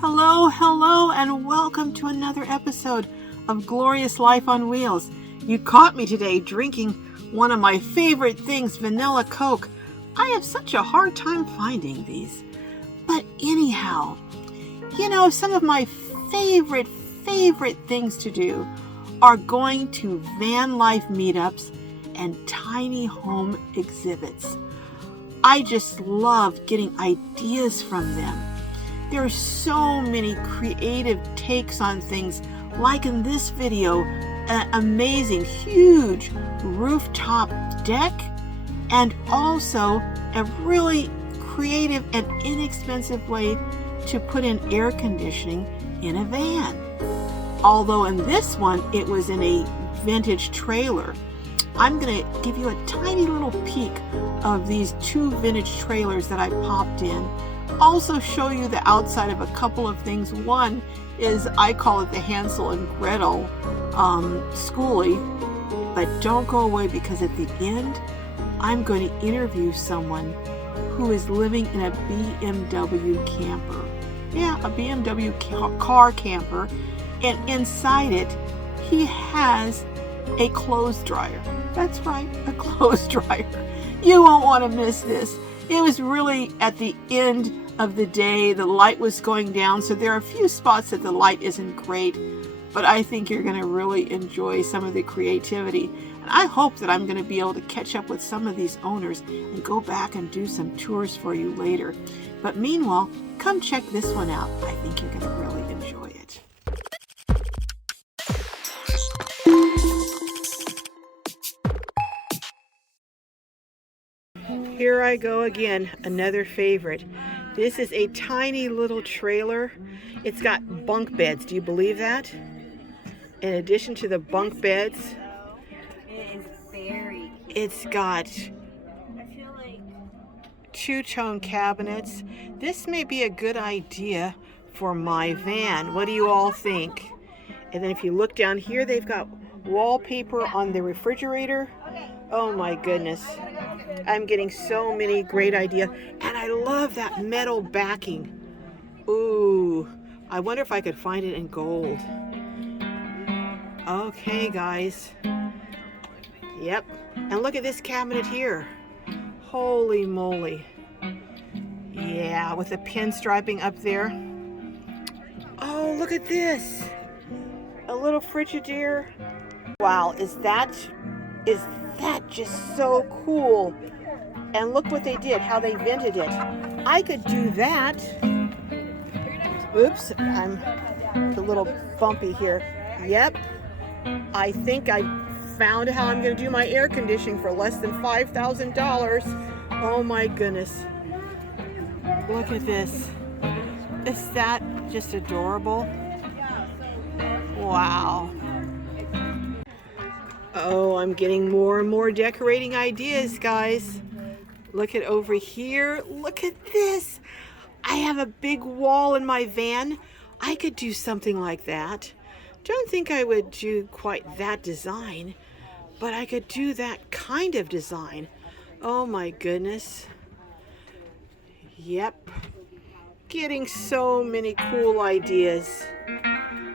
Hello, hello, and welcome to another episode of Glorious Life on Wheels. You caught me today drinking one of my favorite things, vanilla Coke. I have such a hard time finding these. But anyhow, some of my favorite things to do are going to van life meetups and tiny home exhibits. I just love getting ideas from them. There are so many creative takes on things, like in this video, an amazing, huge rooftop deck, and also a really creative and inexpensive way to put in air conditioning in a van. Although in this one, it was in a vintage trailer. I'm going to give you a tiny little peek of these two vintage trailers that I popped in. Also show you the outside of a couple of things. One is, I call it the Hansel and Gretel schoolie, but don't go away, because at the end I'm going to interview someone who is living in a Bmw camper. Yeah, a Bmw car camper, and inside it he has a clothes dryer. That's right, a clothes dryer. You won't want to miss this. It was really at the end of the day. The light was going down, so there are a few spots that the light isn't great, but I think you're going to really enjoy some of the creativity. And I hope that I'm going to be able to catch up with some of these owners and go back and do some tours for you later. But meanwhile, come check this one out. I think you're going to really enjoy it. Here I go again, another favorite. This is a tiny little trailer. It's got bunk beds. Do you believe that? In addition to the bunk beds, it's got two-tone cabinets. This may be a good idea for my van. What do you all think? And then if you look down here, they've got wallpaper on the refrigerator. Oh my goodness. I'm getting so many great ideas. And I love that metal backing. Ooh, I wonder if I could find it in gold. Okay, guys. Yep. And look at this cabinet here. Holy moly. Yeah, with the pinstriping up there. Oh, look at this. A little Frigidaire. Wow, is that just so cool? And look what they did, how they vented it. I could do that. Oops, I'm a little bumpy here. Yep, I think I found how I'm going to do my air conditioning for less than $5,000. Oh my goodness. Look at this. Is that just adorable? Wow. Oh, I'm getting more and more decorating ideas, guys. Look at over here. Look at this. I have a big wall in my van. I could do something like that. Don't think I would do quite that design, but I could do that kind of design. Oh my goodness. Yep. Getting so many cool ideas.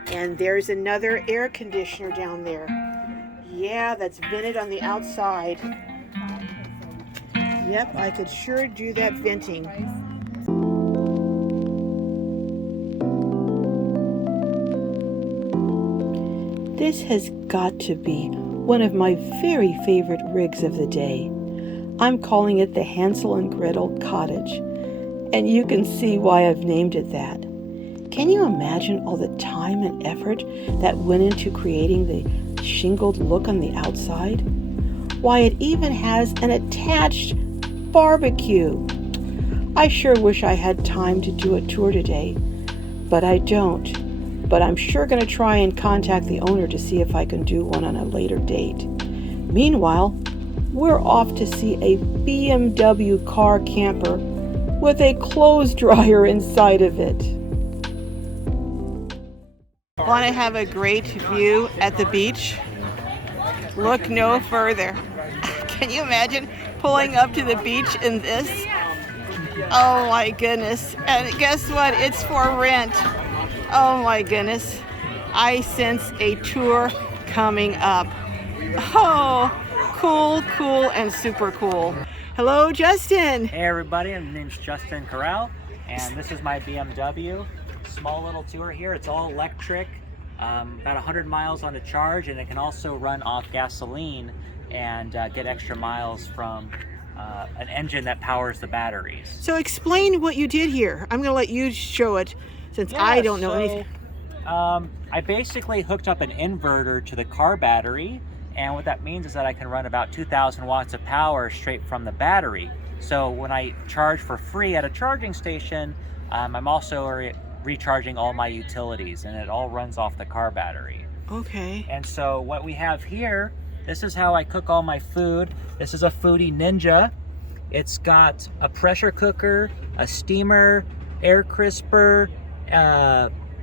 And there's another air conditioner down there. Yeah, that's vented on the outside. Yep, I could sure do that venting. This has got to be one of my very favorite rigs of the day. I'm calling it the Hansel and Gretel Cottage, and you can see why I've named it that. Can you imagine all the time and effort that went into creating the shingled look on the outside? Why, it even has an attached barbecue. I sure wish I had time to do a tour today, but I don't. But I'm sure going to try and contact the owner to see if I can do one on a later date. Meanwhile, we're off to see a BMW car camper with a clothes dryer inside of it. Want to have a great view at the beach? Look no further. Can you imagine pulling up to the beach in this? Oh my goodness. And guess what? It's for rent. Oh my goodness. I sense a tour coming up. Oh, cool, cool, and super cool. Hello, Justin. Hey everybody, my name's Justin Corral, and this is my BMW. Small little tour here. It's all electric, about 100 miles on the charge, and it can also run off gasoline and get extra miles from an engine that powers the batteries. So explain what you did here. I'm going to let you show it since I don't know anything. I basically hooked up an inverter to the car battery, and what that means is that I can run about 2,000 watts of power straight from the battery. So when I charge for free at a charging station, I'm also recharging all my utilities, and it all runs off the car battery. Okay. And so what we have here, this is how I cook all my food. This is a Foodie Ninja. It's got a pressure cooker, a steamer, air crisper,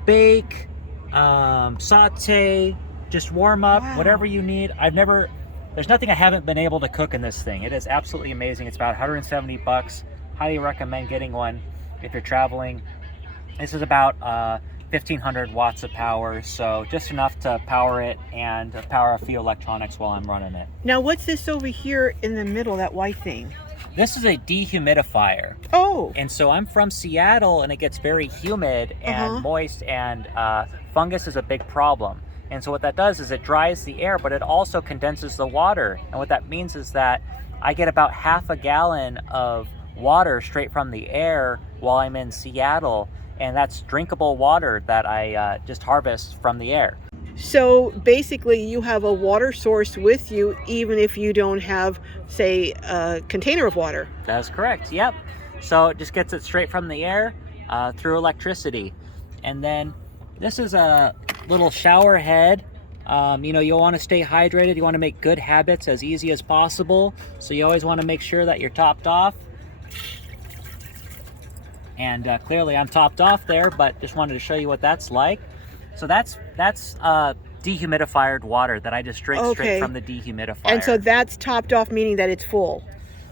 bake, saute, just warm up, whatever you need. There's nothing I haven't been able to cook in this thing. It is absolutely amazing. It's about 170 bucks. Highly recommend getting one if you're traveling. This is about 1,500 watts of power, so just enough to power it and power a few electronics while I'm running it. Now what's this over here in the middle, that white thing? This is a dehumidifier. Oh. And so I'm from Seattle, and it gets very humid and moist, and fungus is a big problem. And so what that does is it dries the air, but it also condenses the water. And what that means is that I get about half a gallon of water straight from the air while I'm in Seattle. And that's drinkable water that I just harvest from the air. So basically you have a water source with you even if you don't have, say, a container of water. That's correct, yep. So it just gets it straight from the air through electricity. And then this is a little shower head. You know, you'll want to stay hydrated. You want to make good habits as easy as possible. So you always want to make sure that you're topped off. And clearly I'm topped off there, but just wanted to show you what that's like. So that's dehumidified water that I just drink straight from the dehumidifier. And so that's topped off, meaning that it's full.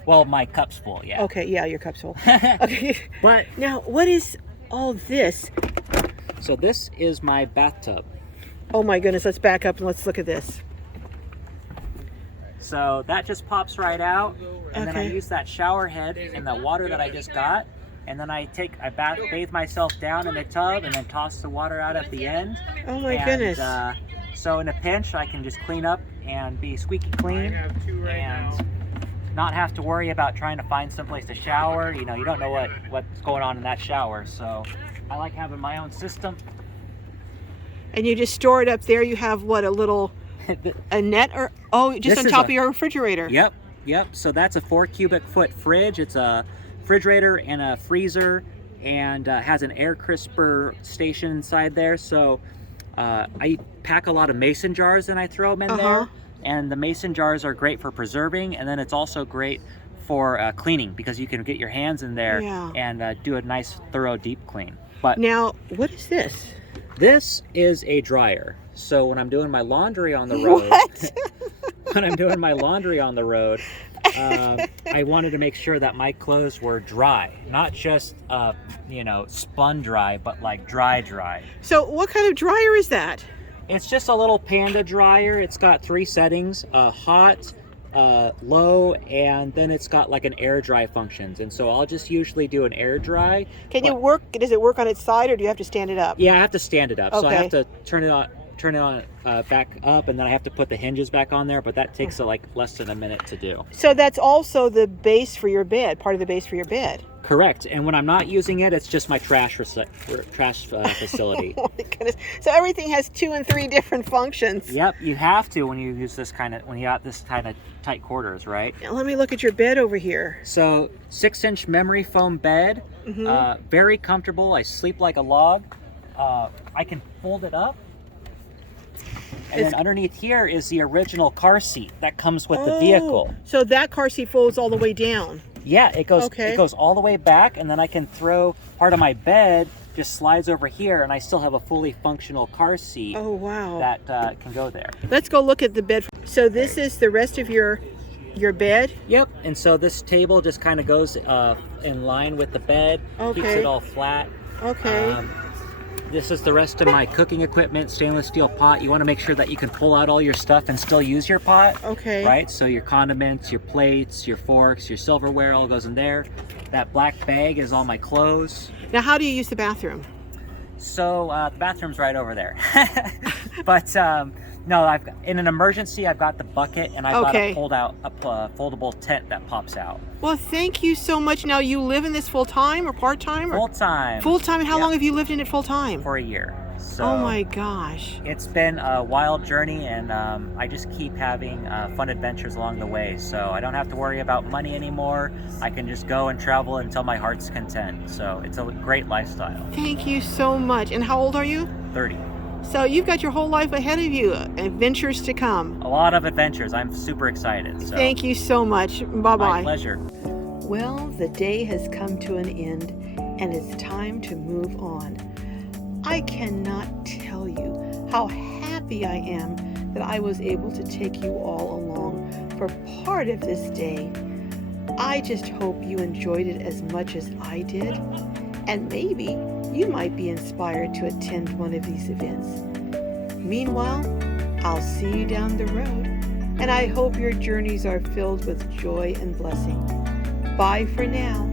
Well, my cup's full, yeah. Okay, yeah, your cup's full. Okay. But now, what is all this? So this is my bathtub. Oh my goodness, let's back up and let's look at this. So that just pops right out, and then I use that shower head and the water that I just got, and then I bathe myself down in the tub and then toss the water out at the end. Oh my goodness. So in a pinch, I can just clean up and be squeaky clean and not have to worry about trying to find someplace to shower. You know, you don't know what's going on in that shower. So I like having my own system. And you just store it up there. You have what, a little, a net, or, just on top of your refrigerator? Yep. So that's a 4 cubic foot fridge. It's a refrigerator and a freezer, and has an air crisper station inside there. So I pack a lot of mason jars and I throw them in there. And the mason jars are great for preserving, and then it's also great for cleaning, because you can get your hands in there and do a nice thorough deep clean. But now, what is this? This is a dryer. So when I'm doing my laundry on the road, I wanted to make sure that my clothes were dry, not just spun dry, but like dry. So what kind of dryer is that? It's just a little Panda dryer. It's got 3 settings: hot, low, and then it's got like an air dry functions. And so I'll just usually do an air dry. Does it work on its side, or do you have to stand it up? Yeah, I have to stand it up. So I have to turn it on back up, and then I have to put the hinges back on there, but that takes like less than a minute to do. So that's also the base for your bed, part of the base for your bed. Correct. And when I'm not using it, it's just my trash facility. Oh my goodness. So everything has 2 and 3 different functions. Yep, you have to when you use when you got this kind of tight quarters, right? Now let me look at your bed over here. So 6-inch memory foam bed, very comfortable. I sleep like a log. I can fold it up. And then underneath here is the original car seat that comes with the vehicle. So that car seat folds all the way down. Yeah, it goes all the way back, and then I can throw part of my bed, just slides over here, and I still have a fully functional car seat. Oh, wow. That can go there. Let's go look at the bed. So this is the rest of your your bed? Yep. And so this table just kind of goes in line with the bed, keeps Okay. it all flat. Okay. This is the rest of my cooking equipment, stainless steel pot. You want to make sure that you can pull out all your stuff and still use your pot. Okay. Right? So your condiments, your plates, your forks, your silverware all goes in there. That black bag is all my clothes. Now, how do you use the bathroom? So the bathroom's right over there. But no, in an emergency, I've got the bucket, and I've got a foldable tent that pops out. Well, thank you so much. Now, you live in this full-time or part-time? Full-time. Full-time, and how long have you lived in it full-time? For a year. So oh my gosh. It's been a wild journey, and I just keep having fun adventures along the way. So I don't have to worry about money anymore. I can just go and travel until my heart's content. So it's a great lifestyle. Thank you so much. And how old are you? 30. So you've got your whole life ahead of you, adventures to come. A lot of adventures. I'm super excited. So. Thank you so much. Bye-bye. My pleasure. Well, the day has come to an end, and it's time to move on. I cannot tell you how happy I am that I was able to take you all along for part of this day. I just hope you enjoyed it as much as I did, and maybe you might be inspired to attend one of these events. Meanwhile, I'll see you down the road, and I hope your journeys are filled with joy and blessing. Bye for now.